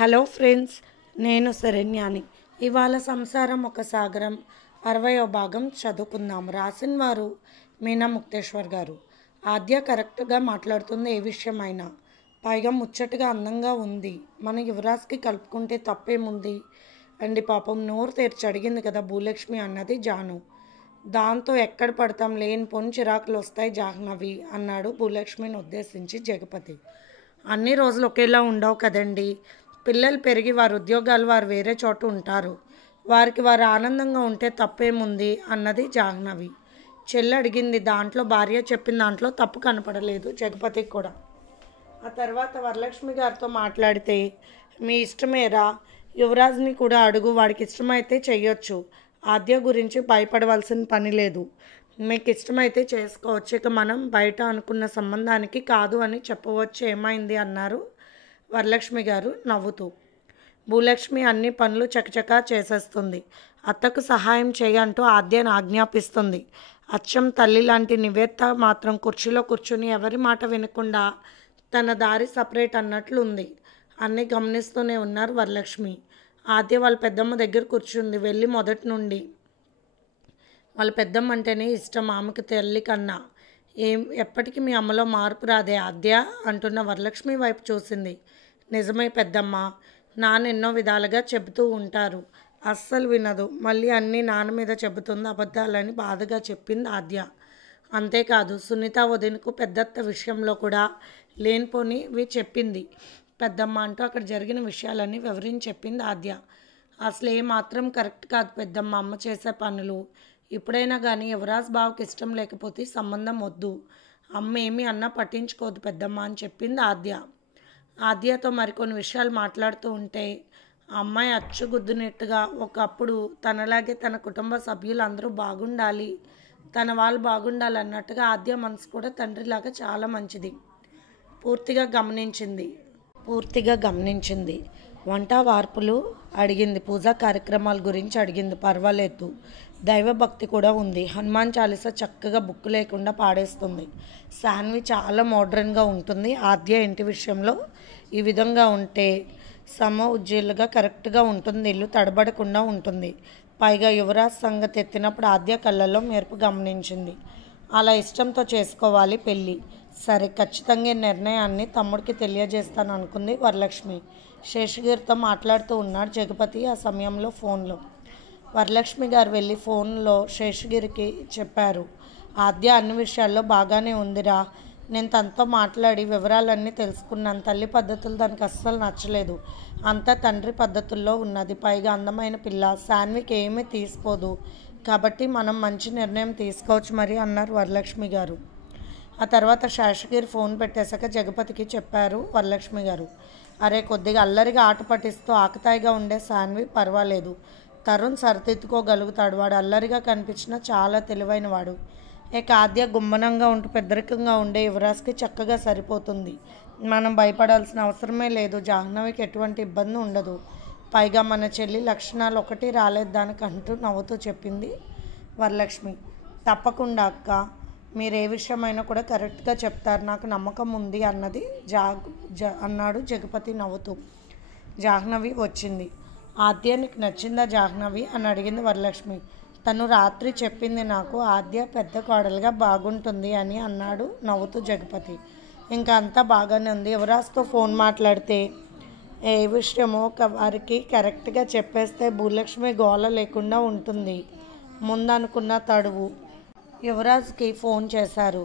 Hello friends, నేను శరణ్యాని. ఇవాళ సంసారం ఒక సాగరం 60వ భాగం చదువుకుందాం. రాసిన వారు మీనా ముక్తేశ్వర్ గారు. ఆద్య కరెక్ట్గా మాట్లాడుతుంది, ఏ విషయమైనా. పైగా ముచ్చటగా అందంగా ఉంది. మన యువరాజ్కి కలుపుకుంటే తప్పేముంది అండి, పాపం నోరు తెరిచి అడిగింది కదా భూలక్ష్మి అన్నది జాను. దాంతో ఎక్కడ పడతాం, లేని పొని చిరాకులు వస్తాయి జాహ్నవి అన్నాడు భూలక్ష్మిని ఉద్దేశించి జగపతి. అన్ని రోజులు ఒకేలా ఉండవు కదండి. పిల్లలు పెరిగి వారి ఉద్యోగాలు వారు వేరే చోట ఉంటారు. వారికి వారు ఆనందంగా ఉంటే తప్పేముంది అన్నది జాహ్నవి. చెల్లి అడిగింది. దాంట్లో భార్య చెప్పిన దాంట్లో తప్పు కనపడలేదు జగపతికి కూడా. ఆ తర్వాత వరలక్ష్మి గారితో మాట్లాడితే, మీ ఇష్టమేరా, యువరాజ్ని కూడా అడుగు, వాడికి ఇష్టమైతే చెయ్యొచ్చు. ఆద్య గురించి భయపడవలసిన పని లేదు. మీకు ఇష్టమైతే చేసుకోవచ్చు. ఇక మనం బయట అనుకున్న సంబంధానికి కాదు అని చెప్పవచ్చు. ఏమైంది అన్నారు వరలక్ష్మి గారు నవ్వుతూ. భూలక్ష్మి అన్ని పనులు చకచకా చేసేస్తుంది. అత్తకు సహాయం చేయంటూ ఆద్యను ఆజ్ఞాపిస్తుంది. అచ్చం తల్లి లాంటి నివేత్త మాత్రం కుర్చీలో కూర్చుని ఎవరి మాట వినకుండా తన దారి సపరేట్ అన్నట్లుంది. అన్నీ గమనిస్తూనే ఉన్నారు వరలక్ష్మి. ఆద్య వాళ్ళ పెద్దమ్మ దగ్గర కూర్చుంది. వెళ్ళి మొదటి నుండి వాళ్ళ పెద్దమ్మ అంటేనే ఇష్టం ఆమెకు తల్లి కన్నా. ఎప్పటికీ మీ అమ్మలో మార్పు రాదే ఆద్య అంటున్న వరలక్ష్మి వైపు చూసింది. నిజమే పెద్దమ్మ, నాన్న ఎన్నో విధాలుగా చెబుతూ ఉంటారు, అస్సలు వినదు. మళ్ళీ అన్నీ నాన్న మీద చెబుతుంది అబద్ధాలని బాధగా చెప్పింది ఆద్య. అంతేకాదు సునీత వదినకు పెద్దత్త విషయంలో కూడా లేనిపోనివి చెప్పింది పెద్దమ్మ అంటూ అక్కడ జరిగిన విషయాలన్నీ వివరించి చెప్పింది ఆద్య. అసలు ఏమాత్రం కరెక్ట్ కాదు పెద్దమ్మ అమ్మ చేసే పనులు. ఇప్పుడైనా కానీ యువరాజ్ బావకి ఇష్టం లేకపోతే సంబంధం వద్దు. అమ్మ ఏమీ అన్నా పట్టించుకోదు పెద్దమ్మ అని చెప్పింది ఆద్య. ఆద్యతో మరికొన్ని విషయాలు మాట్లాడుతూ ఉంటే అమ్మాయి అచ్చుగుద్దునట్టుగా, ఒకప్పుడు తనలాగే తన కుటుంబ సభ్యులు అందరూ బాగుండాలి, తన వాళ్ళు బాగుండాలి అన్నట్టుగా ఆద్య మనసు కూడా తండ్రిలాగా చాలా మంచిది. పూర్తిగా గమనించింది. వంట వార్పులు అడిగింది, పూజా కార్యక్రమాల గురించి అడిగింది. పర్వాలేదు, దైవభక్తి కూడా ఉంది. హనుమాన్ చాలీసా చక్కగా బుక్కు లేకుండా పాడేస్తుంది. శాన్వి చాలా మోడ్రన్గా ఉంటుంది. ఆద్య ఇంటి విషయంలో ఈ విధంగా ఉంటే ఉజ్జీలుగా కరెక్ట్గా ఉంటుంది. ఇల్లు తడబడకుండా ఉంటుంది. పైగా యువరాజ్ సంగతి ఎత్తినప్పుడు ఆద్య కళ్ళల్లో మెరుపు గమనించింది. అలా ఇష్టంతో చేసుకోవాలి పెళ్ళి. సరే, ఖచ్చితంగా నిర్ణయాన్ని తమ్ముడికి తెలియజేస్తాను అనుకుంది వరలక్ష్మి. శేషగిరితో మాట్లాడుతూ ఉన్నాడు జగపతి ఆ సమయంలో ఫోన్లో. వరలక్ష్మి గారు వెళ్ళి ఫోన్లో శేషగిరికి చెప్పారు, ఆద్య అన్ని విషయాల్లో బాగానే ఉందిరా, నేను తనతో మాట్లాడి వివరాలన్నీ తెలుసుకున్నాను. తల్లి పద్ధతులు దానికి అస్సలు నచ్చలేదు. అంతా తండ్రి పద్ధతుల్లో ఉన్నది. పైగా అందమైన పిల్ల, శాన్వికి ఏమీ తీసిపోదు. కాబట్టి మనం మంచి నిర్ణయం తీసుకోవచ్చు మరి అన్నారు వరలక్ష్మి గారు. ఆ తర్వాత శేషగిరి ఫోన్ పెట్టేశాక జగపతికి చెప్పారు వరలక్ష్మి గారు, అరే, కొద్దిగా అల్లరిగా ఆట పట్టిస్తూ ఆకతాయిగా ఉండే శాన్వి పర్వాలేదు. తరుణ్ సరిదిద్దుకోగలుగుతాడు. వాడు అల్లరిగా కనిపించినా చాలా తెలివైన వాడు. ఇక ఆద్య గుమ్మనంగా ఉంటూ పెద్దరికంగా ఉండే యువరాజ్కి చక్కగా సరిపోతుంది. మనం భయపడాల్సిన అవసరమే లేదు. జాహ్నవికి ఎటువంటి ఇబ్బంది ఉండదు. పైగా మన చెల్లి లక్షణాలు ఒకటి రాలేదు దానికంటూ నవ్వుతూ చెప్పింది వరలక్ష్మి. తప్పకుండా అక్క, మీరు ఏ విషయమైనా కూడా కరెక్ట్గా చెప్తారు, నాకు నమ్మకం ఉంది అన్నది అన్నాడు జగపతి నవ్వుతూ. జాహ్నవి వచ్చింది. ఆద్య నీకు నచ్చిందా జాహ్నవి అని అడిగింది వరలక్ష్మి. తను రాత్రి చెప్పింది నాకు, ఆద్య పెద్ద కోడలుగా బాగుంటుంది అని అన్నాడు నవ్వుతూ జగపతి. ఇంకా అంతా బాగానే ఉంది. యువరాజ్తో ఫోన్ మాట్లాడితే ఏ విషయమో వారికి కరెక్ట్గా చెప్పేస్తే భూలక్ష్మి గోల లేకుండా ఉంటుంది. ముందనుకున్న తడువు. యువరాజ్కి ఫోన్ చేశారు.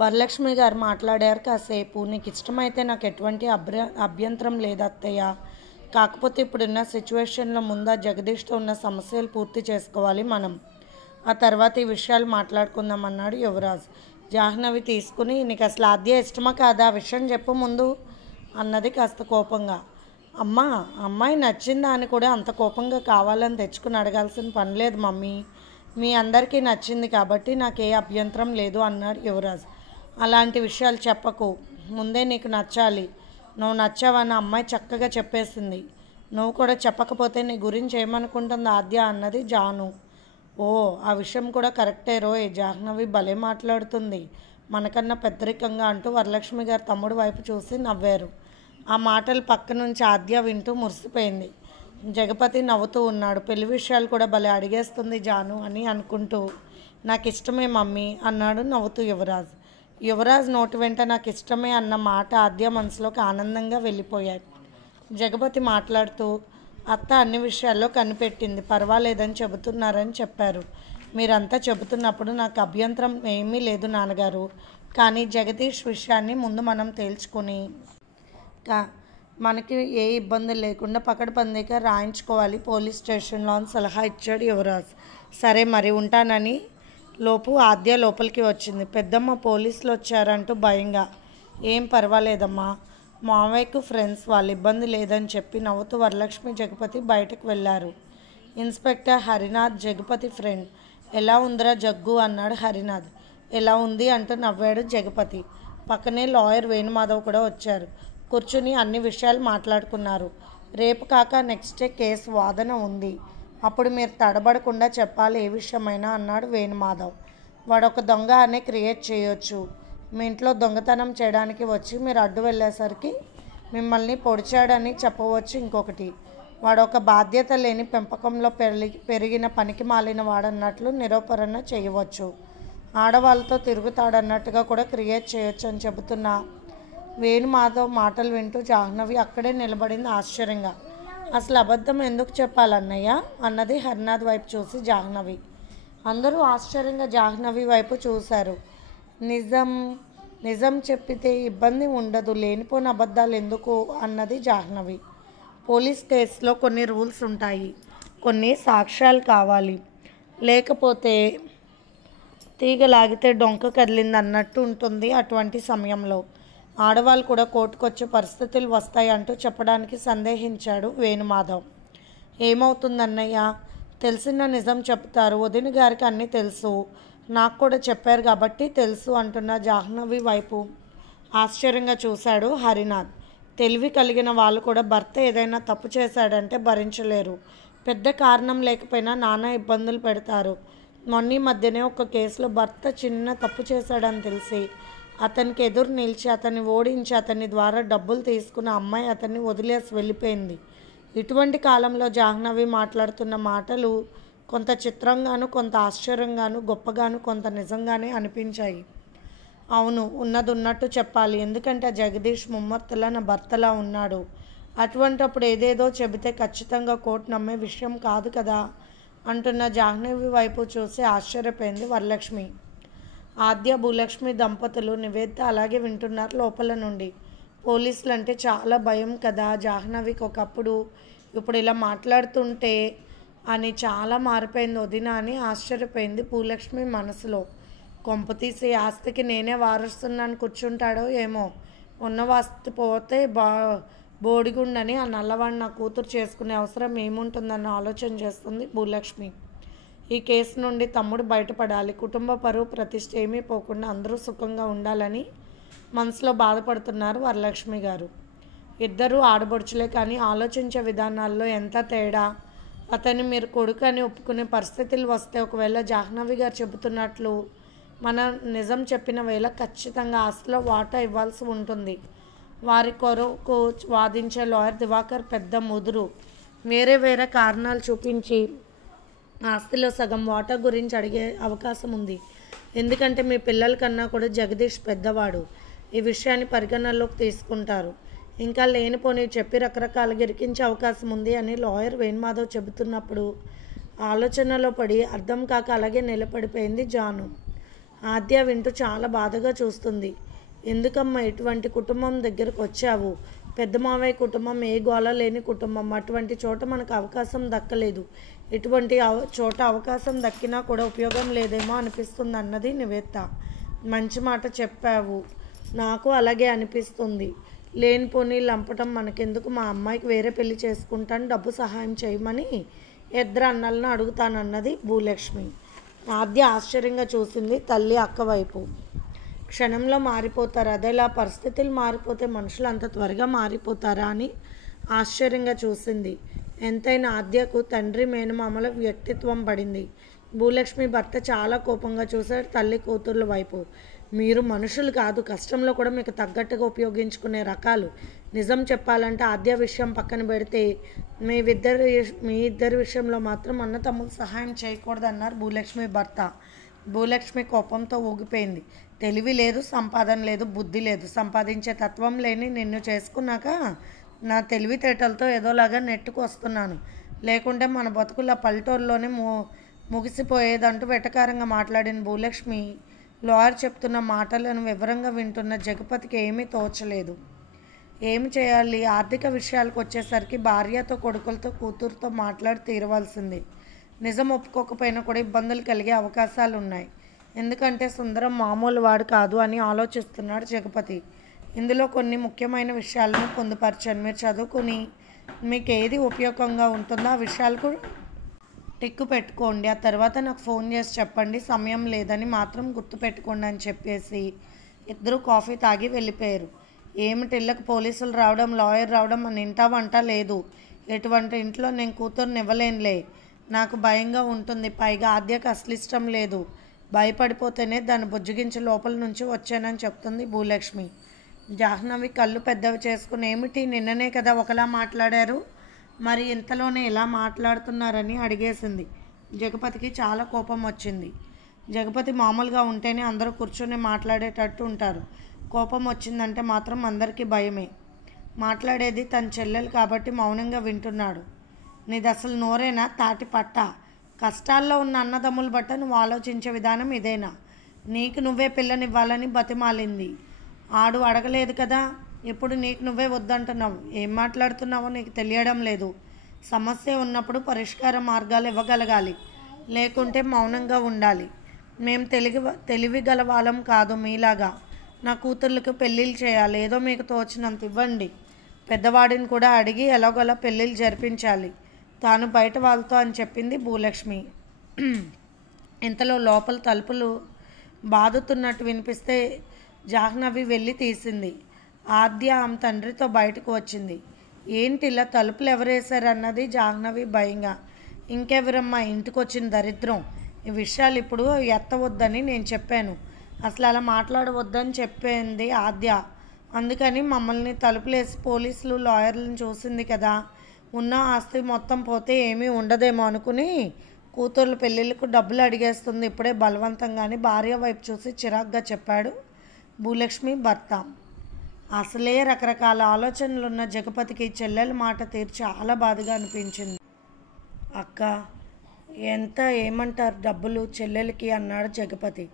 వరలక్ష్మి గారు మాట్లాడారు కాసేపు. నీకు ఇష్టమైతే నాకు ఎటువంటి అభ్యంతరం లేదు అత్తయ్య. కాకపోతే ఇప్పుడున్న సిచ్యువేషన్లో ముందా జగదీష్తో ఉన్న సమస్యలు పూర్తి చేసుకోవాలి మనం. ఆ తర్వాత ఈ విషయాలు మాట్లాడుకుందాం అన్నాడు యువరాజ్. జాహ్నవి తీసుకుని, నీకు అసలు ఆద్య ఇష్టమా కాదా, ఆ విషయం చెప్పు ముందు అన్నది కాస్త కోపంగా. అమ్మాయి నచ్చిందా అని కూడా అంత కోపంగా కావాలని తెచ్చుకుని అడగాల్సిన పని లేదు మమ్మీ. మీ అందరికీ నచ్చింది కాబట్టి నాకు ఏ అభ్యంతరం లేదు అన్నాడు యువరాజ్. అలాంటి విషయాలు చెప్పకు, ముందే నీకు నచ్చాలి. నువ్వు నచ్చావన్న అమ్మాయి చక్కగా చెప్పేసింది. నువ్వు కూడా చెప్పకపోతే నీ గురించి ఏమనుకుంటుంది ఆద్య అన్నది జాను. ఓ, ఆ విషయం కూడా కరెక్టే రోయ్, జాహ్నవి భలే మాట్లాడుతుంది, మనకన్నా పెద్దరికంగా అంటూ వరలక్ష్మి గారు తమ్ముడు వైపు చూసి నవ్వారు. ఆ మాటలు పక్క నుంచి ఆద్య వింటూ మురిసిపోయింది. జగపతి నవ్వుతూ ఉన్నాడు. పెళ్లి విషయాలు కూడా భలే అడిగేస్తుంది జాను అని అనుకుంటూ. నాకు ఇష్టమే మమ్మీ అన్నాడు నవ్వుతూ యువరాజ్. యువరాజ్ నోటి వెంట నాకు ఇష్టమే అన్న మాట ఆద్య మనసులోకి ఆనందంగా వెళ్ళిపోయాయి. జగపతి మాట్లాడుతూ, అత్త అన్ని విషయాల్లో కనిపెట్టింది, పర్వాలేదని చెబుతున్నారని చెప్పారు. మీరంతా చెబుతున్నప్పుడు నాకు అభ్యంతరం ఏమీ లేదు నాన్నగారు. కానీ జగదీష్ విషయాన్ని ముందు మనం తేల్చుకొని మనకి ఏ ఇబ్బంది లేకుండా పకడ్బందీగా రాయించుకోవాలి పోలీస్ స్టేషన్లో అని సలహా ఇచ్చాడు యువరాజ్. సరే మరి ఉంటానని లోపు ఆద్య లోపలికి వచ్చింది. పెద్దమ్మ పోలీసులు వచ్చారంటూ భయంగా. ఏం పర్వాలేదమ్మా, మావయ్యకు ఫ్రెండ్స్, వాళ్ళ ఇబ్బంది లేదని చెప్పి నవ్వుతూ వరలక్ష్మి జగపతి బయటకు వెళ్ళారు. Inspector Harinath Jagapathi friend. ఎలా ఉందిరా జగ్గు అన్నాడు హరినాథ్. ఎలా ఉంది అంటూ నవ్వాడు జగపతి. పక్కనే లాయర్ వేణుమాధవ్ కూడా వచ్చారు. కూర్చుని అన్ని విషయాలు మాట్లాడుకున్నారు. రేపు కాక నెక్స్ట్ డే కేసు వాదన ఉంది. అప్పుడు మీరు తడబడకుండా చెప్పాలి ఏ విషయమైనా అన్నాడు వేణుమాధవ్. వాడొక దొంగ అనే క్రియేట్ చేయొచ్చు. మీ ఇంట్లో దొంగతనం చేయడానికి వచ్చి మీరు అడ్డు వెళ్ళేసరికి మిమ్మల్ని పొడిచాడని చెప్పవచ్చు. ఇంకొకటి, వాడొక బాధ్యత లేని పెంపకంలో పెరిగిన పనికి మాలిన వాడన్నట్లు నిరూపణ చేయవచ్చు. ఆడవాళ్ళతో తిరుగుతాడన్నట్టుగా కూడా క్రియేట్ చేయొచ్చు అని చెబుతున్నా వేణుమాధవ్ మాటలు వింటూ జాహ్నవి అక్కడే నిలబడింది ఆశ్చర్యంగా. అసలు అబద్ధం ఎందుకు చెప్పాలన్నయ్య అన్నది హరినాథ్ వైపు చూసి జాహ్నవి. అందరూ ఆశ్చర్యంగా జాహ్నవి వైపు చూశారు. నిజం చెప్పితే ఇబ్బంది ఉండదు, లేనిపోని అబద్ధాలు ఎందుకు అన్నది జాహ్నవి. పోలీస్ కేసులో కొన్ని రూల్స్ ఉంటాయి, కొన్ని సాక్ష్యాలు కావాలి, లేకపోతే తీగలాగితే డొంక కదిలింది అన్నట్టు ఉంటుంది. అటువంటి సమయంలో ఆడవాళ్ళు కూడా కోర్టుకొచ్చే పరిస్థితులు వస్తాయి అంటూ చెప్పడానికి సందేహించాడు వేణుమాధవ్. ఏమవుతుందన్నయ్య, తెలిసిన నిజం చెప్తారు. వదిన గారికి అన్నీ తెలుసు, నాకు కూడా చెప్పారు కాబట్టి తెలుసు అంటున్న జాహ్నవి వైపు ఆశ్చర్యంగా చూశాడు హరినాథ్. తెలివి కలిగిన వాళ్ళు కూడా భర్త ఏదైనా తప్పు చేశాడంటే భరించలేరు. పెద్ద కారణం లేకపోయినా నానా ఇబ్బందులు పెడతారు. మొన్న మధ్యనే ఒక కేసులో భర్త చిన్న తప్పు చేశాడని తెలిసి అతనికి ఎదురు నిలిచి అతన్ని ఓడించి అతని ద్వారా డబ్బులు తీసుకున్న అమ్మాయి అతన్ని వదిలేసి వెళ్ళిపోయింది. ఇటువంటి కాలంలో జాహ్నవి మాట్లాడుతున్న మాటలు కొంత చిత్రంగాను, కొంత ఆశ్చర్యంగాను, గొప్పగాను, కొంత నిజంగానే అనిపించాయి. అవును, ఉన్నది ఉన్నట్టు చెప్పాలి. ఎందుకంటే జగదీష్ ముమ్మర్తలా నా భర్తలా ఉన్నాడు. అటువంటప్పుడు ఏదేదో చెబితే ఖచ్చితంగా కోర్టు నమ్మే విషయం కాదు కదా అంటున్న జాహ్నవి వైపు చూసి ఆశ్చర్యపోయింది వరలక్ష్మి. ఆద్య భూలక్ష్మి దంపతులు నివేదిత అలాగే వింటున్నారు లోపల నుండి. పోలీసులు అంటే చాలా భయం కదా జాహ్నవికి ఒకప్పుడు, ఇప్పుడు ఇలా మాట్లాడుతుంటే అని చాలా మారిపోయింది వదిన అని ఆశ్చర్యపోయింది భూలక్ష్మి మనసులో. కొంపతీసి ఆస్తికి నేనే వారస్తున్నాను కూర్చుంటాడో ఏమో, ఉన్న వాస్తి పోతే బోడిగుండని ఆ నల్లవాడిని నా కూతురు చేసుకునే అవసరం ఏముంటుందన్న ఆలోచన చేస్తుంది భూలక్ష్మి. ఈ కేసు నుండి తమ్ముడు బయటపడాలి, కుటుంబ పరువు ప్రతిష్ఠ ఏమీ పోకుండా అందరూ సుఖంగా ఉండాలని మనసులో బాధపడుతున్నారు వరలక్ష్మి గారు. ఇద్దరూ ఆడబడుచులే, కానీ ఆలోచించే విధానాల్లో ఎంత తేడా. అతన్ని మీరు కొడుకు అని ఒప్పుకునే పరిస్థితులు వస్తే ఒకవేళ జాహ్నవి గారు చెబుతున్నట్లు మనం నిజం చెప్పిన వేళ ఖచ్చితంగా ఆస్తిలో వాటా ఇవ్వాల్సి ఉంటుంది. వారి కొరకు వాదించే లాయర్ దివాకర్ పెద్ద ముదురు. వేరే కారణాలు చూపించి ఆస్తిలో సగం వాటా గురించి అడిగే అవకాశం ఉంది. ఎందుకంటే మీ పిల్లల కన్నా కూడా జగదీష్ పెద్దవాడు, ఈ విషయాన్ని పరిగణనలోకి తీసుకుంటారు. ఇంకా లేనిపోని చెప్పి రకరకాలుగా ఇరికించే అవకాశం ఉంది అని లాయర్ వేణుమాధవ్ చెబుతున్నప్పుడు ఆలోచనలో పడి అర్థం కాక అలాగే నిలబడిపోయింది జాను. ఆద్య వింటూ చాలా బాధగా చూస్తుంది. ఎందుకమ్మా ఇటువంటి కుటుంబం దగ్గరకు వచ్చావు? పెద్ద మావయ్య కుటుంబం ఏ గోళ లేని కుటుంబం, అటువంటి చోట మనకు అవకాశం దక్కలేదు. ఇటువంటి చోట అవకాశం దక్కినా కూడా ఉపయోగం లేదేమో అనిపిస్తుంది అన్నది నివేదిత. మంచి మాట చెప్పావు, నాకు అలాగే అనిపిస్తుంది. లేనిపోని లంపటం మనకెందుకు, మా అమ్మాయికి వేరే పెళ్లి చేసుకుంటాను, డబ్బు సహాయం చేయమని ఇద్దరు అన్నలను అడుగుతానన్నది భూలక్ష్మి. ఆద్య ఆశ్చర్యంగా చూసింది తల్లి అక్క వైపు. క్షణంలో మారిపోతారు, అదేలా పరిస్థితులు మారిపోతే మనుషులు అంత త్వరగా మారిపోతారా అని ఆశ్చర్యంగా చూసింది. ఎంతైనా ఆద్యకు తండ్రి మేనమామల వ్యక్తిత్వం పడింది. భూలక్ష్మి భర్త చాలా కోపంగా చూశాడు తల్లి కూతుర్ల వైపు. మీరు మనుషులు కాదు, కష్టంలో కూడా మీకు తగ్గట్టుగా ఉపయోగించుకునే రకాలు. నిజం చెప్పాలంటే ఆద్య విషయం పక్కన పెడితే మీ ఇద్దరి విషయంలో మాత్రం అన్న తమ్ముడు సహాయం చేయకూడదన్నారు భూలక్ష్మి భర్త. భూలక్ష్మి కోపంతో ఊగిపోయింది. తెలివి లేదు, సంపాదన లేదు, బుద్ధి లేదు. సంపాదించే తత్వం లేని నిన్ను చేసుకున్నాక నా తెలివితేటలతో ఏదోలాగా నెట్టుకు వస్తున్నాను. లేకుంటే మన బతుకుల పల్లెటూరులోనే ముగిసిపోయేదంటూ వెటకారంగా మాట్లాడిన భూలక్ష్మి లాయర్ చెప్తున్న మాటలను వివరంగా వింటున్న జగపతికి ఏమీ తోచలేదు. ఏమి చేయాలి? ఆర్థిక విషయాలకు వచ్చేసరికి భార్యతో, కొడుకులతో, కూతురుతో మాట్లాడి తీరవలసింది. నిజం ఒప్పుకోకపోయినా కూడా ఇబ్బందులు కలిగే అవకాశాలు ఉన్నాయి. ఎందుకంటే సుందరం మామూలు వాడు కాదు అని ఆలోచిస్తున్నాడు జగపతి. ఇందులో కొన్ని ముఖ్యమైన విషయాలను పొందుపరిచాను. మీరు చదువుకుని మీకు ఏది ఉపయోగంగా ఉంటుందో ఆ విషయాలకు టిక్కు పెట్టుకోండి. ఆ తర్వాత నాకు ఫోన్ చేసి చెప్పండి. సమయం లేదని మాత్రం గుర్తుపెట్టుకోండి అని చెప్పేసి ఇద్దరు కాఫీ తాగి వెళ్ళిపోయారు. ఏమిటి ఇళ్ళకు పోలీసులు రావడం, లాయర్ రావడం అని ఇంటా వంట లేదు. ఎటువంటి ఇంట్లో నేను కూతుర్ని ఇవ్వలేనులే. నాకు భయంగా ఉంటుంది. పైగా ఆద్యకు అసలు ఇష్టం లేదు. భయపడిపోతేనే దాన్ని బుజ్జగించి లోపల నుంచి వచ్చానని చెప్తుంది భూలక్ష్మి. జాహ్నవి కళ్ళు పెద్దవి చేసుకుని ఏమిటి నిన్ననే కదా ఒకలా మాట్లాడారు, మరి ఇంతలోనే ఎలా మాట్లాడుతున్నారని అడిగేసింది. జగపతికి చాలా కోపం వచ్చింది. జగపతి మామూలుగా ఉంటేనే అందరూ కూర్చొని మాట్లాడేటట్టు ఉంటారు. కోపం వచ్చిందంటే మాత్రం అందరికీ భయమే. మాట్లాడేది తన చెల్లెలు కాబట్టి మౌనంగా వింటున్నాడు. నీది అసలు నోరేనా తాటి పట్ట? కష్టాల్లో ఉన్న అన్నదమ్ముల బట్ట నువ్వు ఆలోచించే విధానం ఇదేనా? నీకు నువ్వే పిల్లనివ్వాలని బతిమాలింది. ఆడు అడగలేదు కదా, ఇప్పుడు నీకు నువ్వే వద్దంటున్నావు. ఏం మాట్లాడుతున్నావో నీకు తెలియడం లేదు. సమస్య ఉన్నప్పుడు పరిష్కార మార్గాలు ఇవ్వగలగాలి, లేకుంటే మౌనంగా ఉండాలి. మేము తెలివి గల వాళ్ళం కాదు మీలాగా. నా కూతుర్లకు పెళ్ళిళ్ళు చేయాలి, ఏదో మీకు తోచినంత ఇవ్వండి. పెద్దవాడిని కూడా అడిగి ఎలాగోలా పెళ్ళిళ్ళు జరిపించాలి, తాను బయట వాళ్ళతో అని చెప్పింది భూలక్ష్మి. ఇంతలో లోపల తలుపులు బాదుతున్నట్టు వినిపిస్తే జాహ్నవి వెళ్ళి తీసింది. ఆద్య ఆమె తండ్రితో బయటకు వచ్చింది. ఏంటి ఇలా తలుపులు ఎవరేశారన్నది జాహ్నవి భయంగా. ఇంకెవరమ్మా, ఇంటికి వచ్చిన దరిద్రం. ఈ విషయాలు ఇప్పుడు ఎత్తవద్దని నేను చెప్పాను. అసలు అలా మాట్లాడవద్దని చెప్పింది ఆద్య. అందుకని మమ్మల్ని తలుపులేసి పోలీసులు లాయర్లను చూసింది కదా, ఉన్న ఆస్తి మొత్తం పోతే ఏమీ ఉండదేమో అనుకుని కూతుర్ల పెళ్ళిళ్ళకు డబ్బులు అడిగేస్తుంది ఇప్పుడే బలవంతంగాని భార్య వైపు చూసి చిరాగ్గా చెప్పాడు భూలక్ష్మి భర్త. అసలే రకరకాల ఆలోచనలున్న జగపతికి చెల్లెల మాట తీరు చాలా బాధగా అనిపించింది. అక్క, ఎంత ఏమంటారు డబ్బులు చెల్లెలకి అన్నాడు జగపతి.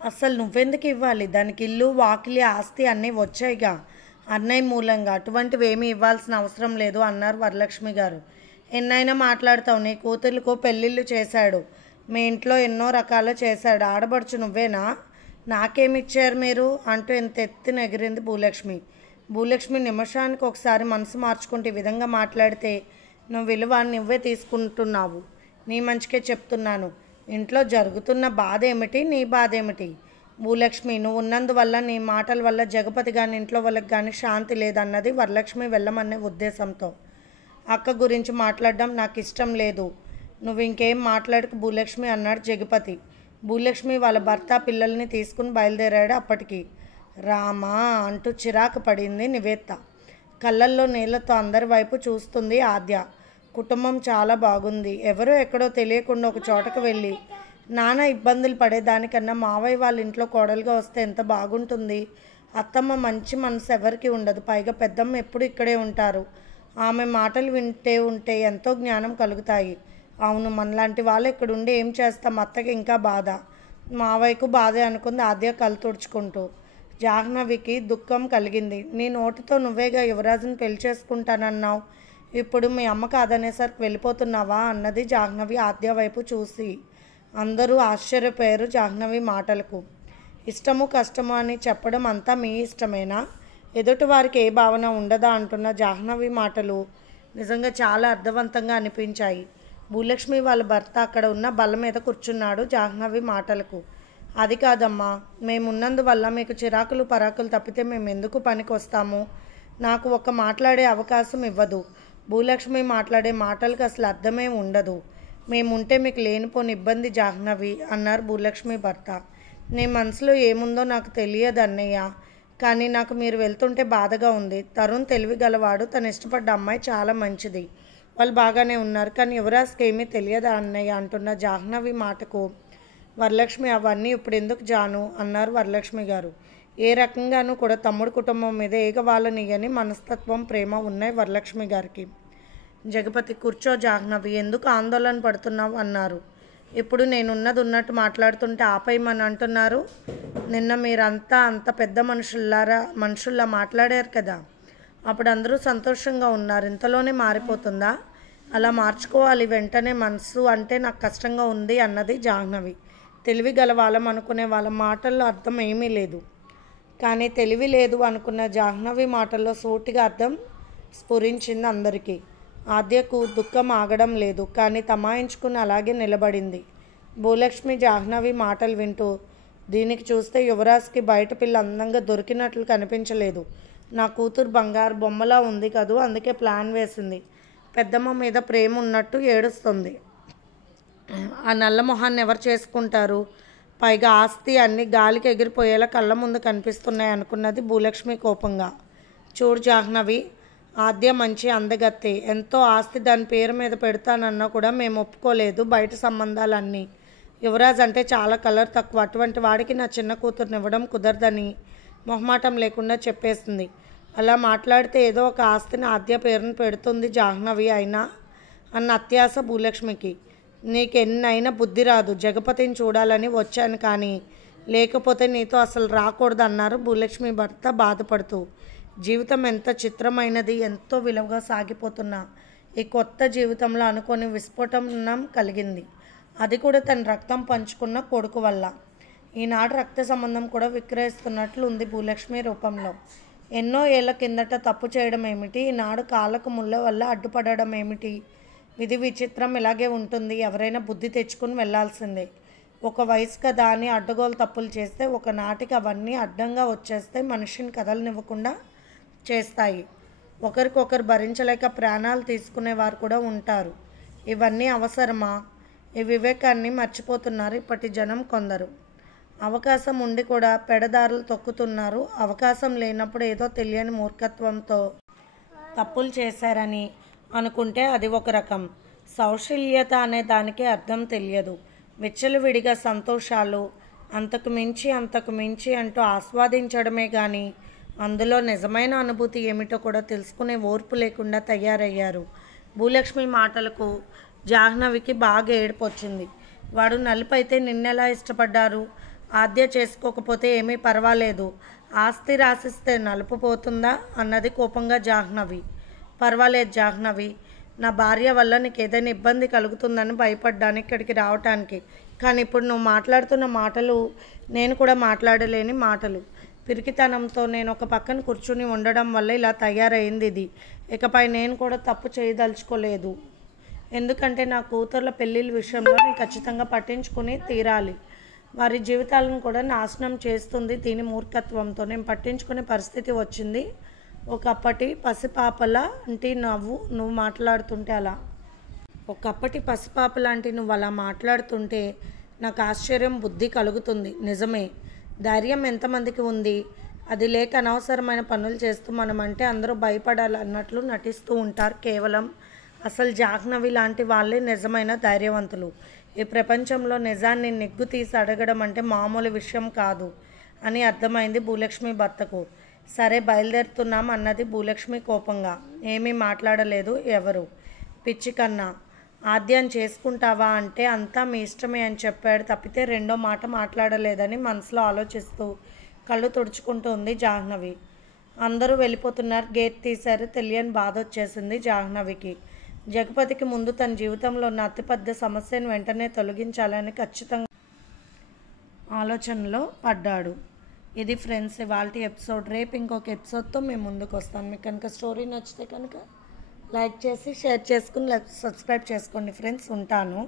అసలు నువ్వెందుకు ఇవ్వాలి? దానికి ఇల్లు, వాకిలి, ఆస్తి అన్నీ వచ్చాయిగా అన్నయ్య మూలంగా. అటువంటివి ఏమీ ఇవ్వాల్సిన అవసరం లేదు అన్నారు వరలక్ష్మి గారు. ఎన్నైనా మాట్లాడతావు. నీ కూతుర్లకు పెళ్ళిళ్ళు చేశాడు, మీ ఇంట్లో ఎన్నో రకాలు చేశాడు. ఆడబడుచు నువ్వేనా? నాకేమిచ్చారు మీరు అంటూ ఎంత ఎత్తున ఎగిరింది భూలక్ష్మి. భూలక్ష్మి నిమిషానికి ఒకసారి మనసు మార్చుకుంటే ఈ విధంగా మాట్లాడితే నువ్వు విలువ నువ్వే తీసుకుంటున్నావు. నీ మంచికే చెప్తున్నాను. ఇంట్లో జరుగుతున్న బాధ ఏమిటి, నీ బాధ ఏమిటి? భూలక్ష్మి, నువ్వు ఉన్నందువల్ల నీ మాటల వల్ల జగపతి కానీ ఇంట్లో వాళ్ళకి కానీ శాంతి లేదన్నది వరలక్ష్మి వెళ్ళమనే ఉద్దేశంతో. అక్క గురించి మాట్లాడడం నాకు ఇష్టం లేదు. నువ్వు ఇంకేం మాట్లాడకు భూలక్ష్మి అన్నాడు జగపతి. భూలక్ష్మి వాళ్ళ భర్త పిల్లల్ని తీసుకుని బయలుదేరాడు. అప్పటికి రామా అంటూ చిరాకు పడింది నివేత్త. కళ్ళల్లో నీళ్లతో అందరి వైపు చూస్తుంది ఆద్య. కుటుంబం చాలా బాగుంది. ఎవరో ఎక్కడో తెలియకుండా ఒక చోటకు వెళ్ళి నానా ఇబ్బందులు పడేదానికన్నా మావయ్య వాళ్ళ ఇంట్లో కోడలుగా వస్తే ఎంత బాగుంటుంది. అత్తమ్మ మంచి మనసు ఎవరికి ఉండదు. పైగా పెద్దమ్మ ఎప్పుడు ఇక్కడే ఉంటారు. ఆమె మాటలు ఉంటే ఎంతో జ్ఞానం కలుగుతాయి. అవును, మనలాంటి వాళ్ళు ఇక్కడుండి ఏం చేస్తాం? అత్తకి ఇంకా బాధ, మావయ్యకు బాధే అనుకుంది ఆద్య కళ్ళు తుడుచుకుంటూ. జాహ్నవికి దుఃఖం కలిగింది. నీ నోటితో నువ్వేగా యువరాజుని పెళ్లి చేసుకుంటానన్నావు, ఇప్పుడు మీ అమ్మ కాదనేసరికి వెళ్ళిపోతున్నావా అన్నది జాహ్నవి ఆద్య వైపు చూసి. అందరూ ఆశ్చర్యపోయారు జాహ్నవి మాటలకు. ఇష్టము కష్టము అని చెప్పడం అంతా మీ ఇష్టమేనా? ఎదుటి వారికి ఏ భావన ఉండదా అంటున్న జాహ్నవి మాటలు నిజంగా చాలా అర్థవంతంగా అనిపించాయి. భూలక్ష్మి వాళ్ళ భర్త అక్కడ ఉన్న బల్ల మీద కూర్చున్నాడు జాహ్నవి మాటలకు. అది కాదమ్మా, మేమున్నందువల్ల మీకు చిరాకులు పరాకులు తప్పితే మేము ఎందుకు పనికి వస్తాము? నాకు ఒక మాట్లాడే అవకాశం ఇవ్వదు. భూలక్ష్మి మాట్లాడే మాటలకు అసలు అర్థమే ఉండదు. మేముంటే మీకు లేనిపోని ఇబ్బంది జాహ్నవి అన్నారు భూలక్ష్మి భర్త. నీ మనసులో ఏముందో నాకు తెలియదు అన్నయ్య, కానీ నాకు మీరు వెళ్తుంటే బాధగా ఉంది. తరుణ్ తెలివి గలవాడు, తను ఇష్టపడ్డ అమ్మాయి చాలా మంచిది, వాళ్ళు బాగానే ఉన్నారు. కానీ యువరాజ్కి ఏమీ తెలియదా అన్నయ్య అంటున్న జాహ్నవి మాటకు వరలక్ష్మి, అవన్నీ ఇప్పుడు ఎందుకు జాను అన్నారు వరలక్ష్మి గారు. ఏ రకంగానూ కూడా తమ్ముడు కుటుంబం మీద ఏగవాళ్ళనియని మనస్తత్వం, ప్రేమ ఉన్నాయి వరలక్ష్మి గారికి. జగపతి, కూర్చో జాహ్నవి, ఎందుకు ఆందోళన పడుతున్నావు అన్నారు. ఇప్పుడు నేనున్నది ఉన్నట్టు మాట్లాడుతుంటే ఆపేయమని అంటున్నారు. నిన్న మీరంతా అంత పెద్ద మనుషుల్లా మాట్లాడారు కదా, అప్పుడు అందరూ సంతోషంగా ఉన్నారు, ఇంతలోనే మారిపోతుందా? అలా మార్చుకోవాలి వెంటనే. మనసు అంటే నాకు కష్టంగా ఉంది అన్నది జాహ్నవి. తెలివి గల వాళ్ళం అనుకునే వాళ్ళ మాటల్లో అర్థం ఏమీ లేదు. కానీ తెలివి లేదు అనుకున్న జాహ్నవి మాటల్లో సూటిగా అర్థం స్ఫురించింది అందరికీ. ఆద్యకు దుఃఖం ఆగడం లేదు, కానీ తమాయించుకుని అలాగే నిలబడింది. భూలక్ష్మి జాహ్నవి మాటలు వింటూ, దీనికి చూస్తే యువరాజ్కి బయట పిల్ల అందంగా దొరికినట్లు కనిపించలేదు. నా కూతురు బంగారు బొమ్మలా ఉంది కదూ, అందుకే ప్లాన్ వేసింది. పెద్దమ్మ మీద ప్రేమ ఉన్నట్టు ఏడుస్తుంది. ఆ నల్ల మొహాన్ని ఎవరు చేసుకుంటారు? పైగా ఆస్తి అన్ని గాలికి ఎగిరిపోయేలా కళ్ళ ముందు కనిపిస్తున్నాయి అనుకున్నది భూలక్ష్మి కోపంగా. చూడు జాహ్నవి, ఆద్య మంచి అందగత్తే, ఎంతో ఆస్తి దాని పేరు మీద పెడతానన్నా కూడా మేము ఒప్పుకోలేదు. బయట సంబంధాలన్నీ. యువరాజ్ అంటే చాలా కలర్ తక్కువ, అటువంటి వాడికి నా చిన్న కూతురుని ఇవ్వడం కుదరదని మొహమాటం లేకుండా చెప్పేసింది. అలా మాట్లాడితే ఏదో ఒక ఆస్తిని ఆద్య పేరును పెడుతుంది జాహ్నవి అయినా అన్న అత్యాశ భూలక్ష్మికి. నీకెన్నైనా బుద్ధి రాదు. జగపతిని చూడాలని వచ్చాను, కానీ లేకపోతే నీతో అసలు రాకూడదు అన్నారు భూలక్ష్మి భర్త బాధపడుతూ. జీవితం ఎంత చిత్రమైనది, ఎంతో విలువగా సాగిపోతున్నా ఈ కొత్త జీవితంలో అనుకోని విస్ఫోటనం కలిగింది. అది కూడా తన రక్తం పంచుకున్న కొడుకు వల్ల. ఈనాడు రక్త సంబంధం కూడా విక్రయిస్తున్నట్లు ఉంది భూలక్ష్మి రూపంలో. ఎన్నో ఏళ్ల కిందట తప్పు చేయడం ఏమిటి, ఈనాడు కాళ్ళకు ముళ్ళ వల్ల అడ్డుపడడం ఏమిటి? విధి విచిత్రం ఇలాగే ఉంటుంది. ఎవరైనా బుద్ధి తెచ్చుకుని వెళ్లాల్సిందే. ఒక వయసు కదా అని అడ్డగోలు తప్పులు చేస్తే ఒకనాటికి అవన్నీ అడ్డంగా వచ్చేస్తే మనిషిని కదలనివ్వకుండా చేస్తాయి. ఒకరికొకరు భరించలేక ప్రాణాలు తీసుకునేవారు కూడా ఉంటారు. ఇవన్నీ అవసరమా? ఈ వివేకాన్ని మర్చిపోతున్నారు ఇప్పటి జనం కొందరు. అవకాశం ఉండి కూడా పెడదారులు తొక్కుతున్నారు. అవకాశం లేనప్పుడు ఏదో తెలియని మూర్ఖత్వంతో తప్పులు చేశారని అనుకుంటే అది ఒక రకం. సౌశల్యత అనే దానికి అర్థం తెలియదు. విచ్చలవిడిగా సంతోషాలు అంతకు మించి అంటూ ఆస్వాదించడమే కానీ అందులో నిజమైన అనుభూతి ఏమిటో కూడా తెలుసుకునే ఓర్పు లేకుండా తయారయ్యారు. భూలక్ష్మి మాటలకు జాహ్నవికి బాగా ఏడుపొచ్చింది. వాడు నలుపైతే నిన్నెలా ఇష్టపడ్డారు? ఆద్య చేసుకోకపోతే ఏమీ పర్వాలేదు, ఆస్తి రాసిస్తే నలుపు పోతుందా అన్నది కోపంగా జాహ్నవి. పర్వాలేదు జాహ్నవి, నా భార్య వల్ల నీకు ఏదైనా ఇబ్బంది కలుగుతుందని భయపడ్డాను ఇక్కడికి రావటానికి. కానీ ఇప్పుడు నువ్వు మాట్లాడుతున్న మాటలు నేను కూడా మాట్లాడలేని మాటలు. పిరికితనంతో నేను ఒక పక్కన కూర్చుని ఉండడం వల్ల ఇలా తయారైంది ఇది. ఇకపై నేను కూడా తప్పు చేయదలుచుకోలేదు. ఎందుకంటే నా కూతుర్ల పెళ్ళిళ్ళ విషయంలో నేను ఖచ్చితంగా పట్టించుకుని తీరాలి. వారి జీవితాలను కూడా నాశనం చేస్తుంది దీని మూర్ఖత్వంతో. నేను పట్టించుకునే పరిస్థితి వచ్చింది. ఒకప్పటి పసిపాప లాంటి నువ్వు మాట్లాడుతుంటే నువ్వు అలా మాట్లాడుతుంటే నాకు ఆశ్చర్యం, బుద్ధి కలుగుతుంది. నిజమే, ధైర్యం ఎంతమందికి ఉంది? అది లేక అనవసరమైన పనులు చేస్తూ మనమంటే అందరూ భయపడాలన్నట్లు నటిస్తూ ఉంటారు. కేవలం అసలు జాహ్నవి లాంటి వాళ్ళే నిజమైన ధైర్యవంతులు. ఈ ప్రపంచంలో నిజాన్ని నిగ్గు తీసి అడగడం అంటే మామూలు విషయం కాదు అని అర్థమైంది భూలక్ష్మి భర్తకు. సరే బయలుదేరుతున్నాం అన్నది భూలక్ష్మి కోపంగా. ఏమీ మాట్లాడలేదు ఎవరు. పిచ్చి కన్నా, ఆద్యం చేసుకుంటావా అంటే అంతా మీ ఇష్టమే అని చెప్పాడు తప్పితే రెండో మాట మాట్లాడలేదని మనసులో ఆలోచిస్తూ కళ్ళు తుడుచుకుంటూ ఉంది జాహ్నవి. అందరూ వెళ్ళిపోతున్నారు. గేట్ తీశారు. తెలియని బాధ వచ్చేసింది జాహ్నవికి. జగపతికి ముందు తన జీవితంలో ఉన్న అతిపెద్ద సమస్యను వెంటనే తొలగించాలని ఖచ్చితంగా ఆలోచనలో పడ్డాడు. ఇది ఫ్రెండ్స్ ఇవాల్టి ఎపిసోడ్. రేపు ఇంకొక ఎపిసోడ్తో మేము ముందుకు వస్తాను. మీకు కనుక స్టోరీ నచ్చితే కనుక లైక్ చేసి షేర్ చేసుకుని సబ్స్క్రైబ్ చేసుకోండి ఫ్రెండ్స్. ఉంటాను.